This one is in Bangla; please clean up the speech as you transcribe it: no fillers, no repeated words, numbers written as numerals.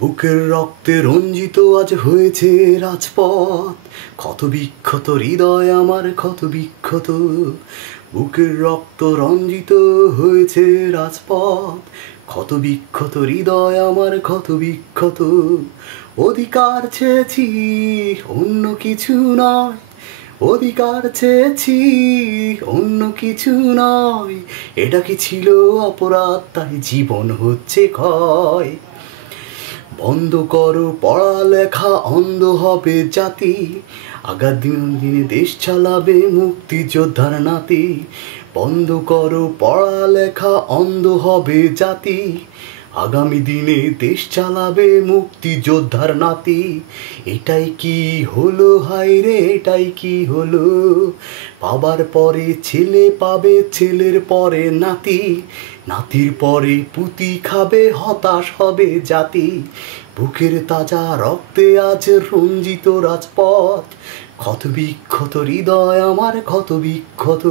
বুকের রক্তে রঞ্জিত আজ হয়েছে রাজপথ, ক্ষত বিক্ষত হৃদয় আমার ক্ষত বিক্ষত। বুকের রক্ত রঞ্জিত হয়েছে রাজপথ, ক্ষত বিক্ষত হৃদয় আমার ক্ষত বিক্ষত। অধিকার চেয়েছি অন্য কিছু নয়, অধিকার চেয়েছি অন্য কিছু নয়। এটা কি ছিল অপরাধ, তাই জীবন হচ্ছে ক্ষয়। বন্ধ করো পড়ালেখা, অন্ধ হবে জাতি, আগামী দিনে দেশ চালাবে মুক্তিযোদ্ধার নাতি। বন্ধ করো পড়ালেখা, অন্ধ হবে জাতি, আগামী দিনে দেশ চালাবে মুক্তিযোদ্ধার নাতি। এটাই কি হলো হায় রে, এটাই কি হলো? বাবার পরে ছেলে পাবে, ছেলের পরে নাতি, নাতির পরে পুতি খাবে, হতাশ হবে জাতি। বুকের তাজা রক্তে আজ রঞ্জিত রাজপথ, ক্ষত বিক্ষত হৃদয় আমার ক্ষত বিক্ষত।